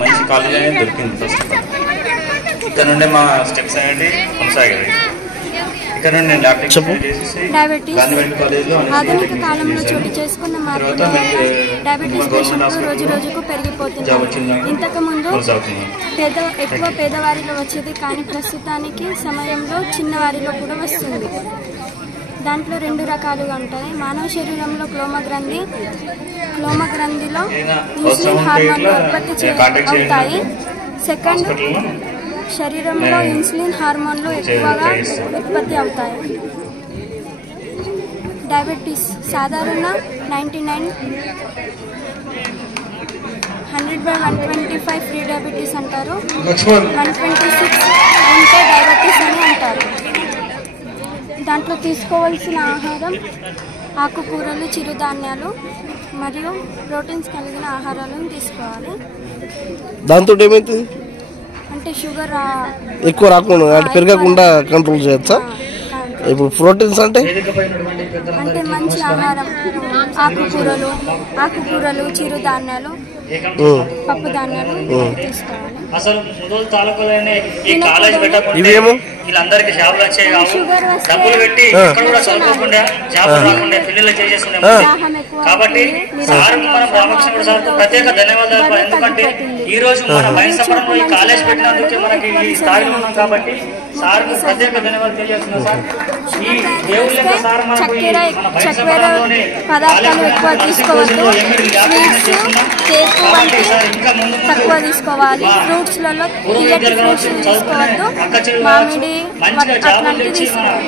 మంచి కాలేజ్ అనేది దొరికింది. ఫస్ట్ ఇక్కడ నుండే మా స్టెప్స్ అనేది కొనసాగాయి. ఇక్కడ నుండి నేను డయాబెటీస్ ఆధునిక కాలంలో చోటు చేసుకున్న మార్పులు డయాబెటీస్ పేషెంట్లు రోజు రోజుకు పెరిగిపోతున్నారు. ఇంతకుముందు ఎక్కువ పేదవారిలో వచ్చేది, కానీ ప్రస్తుతానికి సమయంలో చిన్నవారిలో కూడా వస్తుంది. దాంట్లో 2 రకాలుగా ఉంటాయి. మానవ శరీరంలో క్లోమ గ్రంథిలో ఇన్సులిన్ హార్మోన్లు ఉత్పత్తి అవుతాయి. సెకండ్, శరీరంలో ఇన్సులిన్ హార్మోన్లు ఎక్కువగా ఉత్పత్తి అవుతాయి. డయాబెటీస్ సాధారణ 99 100/125 ఫ్రీ డయాబెటీస్ అంటారు. 126 ఉంటే డయాబెటీస్ అని అంటారు. దాంట్లో తీసుకోవాల్సిన ఆహారం ఆకుకూరలు, చిరుధాన్యాలు మరియు ప్రోటీన్స్ కలిగిన ఆహారాలను తీసుకోవాలి. దాంతో ఏమైతుంది అంటే షుగర్ ఎక్కువ రాకుండా అంటే పెరగకుండా కంట్రోల్ చేయొచ్చా? ఇప్పుడు ప్రోటీన్స్ అంటే మంచి ఆహారం, ఆకుకూరలు, చిరుధాన్యాలు, పప్పు ధాన్యాలు తీసుకోవాలి. అసలు ముదోల్ తాలూకాలోనే ఈ కాలేజ్ పెట్టకుండా వీళ్ళందరికీ జాబులు వచ్చాయి కావు. డబ్బులు పెట్టి ఎక్కడ కూడా చదువుకోకుండా జాబులు రాకుండా పిల్లలు చేసేసుకునే. కాబట్టి సార్ మనం రామకృష్ణ సార్ ప్రత్యేక ధన్యవాదాలు. ఎందుకంటే ఈ రోజు మన బయలుసపడంలో ఈ కాలేజ్ పెట్టినందుకే మనకి ఈ స్థాయిలో ఉన్నాం. కాబట్టి సార్ ప్రత్యేక ధన్యవాదాలు తెలియజేస్తున్నాం. సార్ ఈ దేవుళ్ళ యొక్క సార్ మనకు మన బయలుసపడంలోనే పదార్థాలు ఎక్కువ తీసుకోవద్దు. తక్కువ తీసుకోవాలి. ఫ్రూట్స్లలో తీయటి ఫ్రూట్స్ తీసుకోవద్దు. మామిడి అట్లాంటివి తీసుకోవాలి.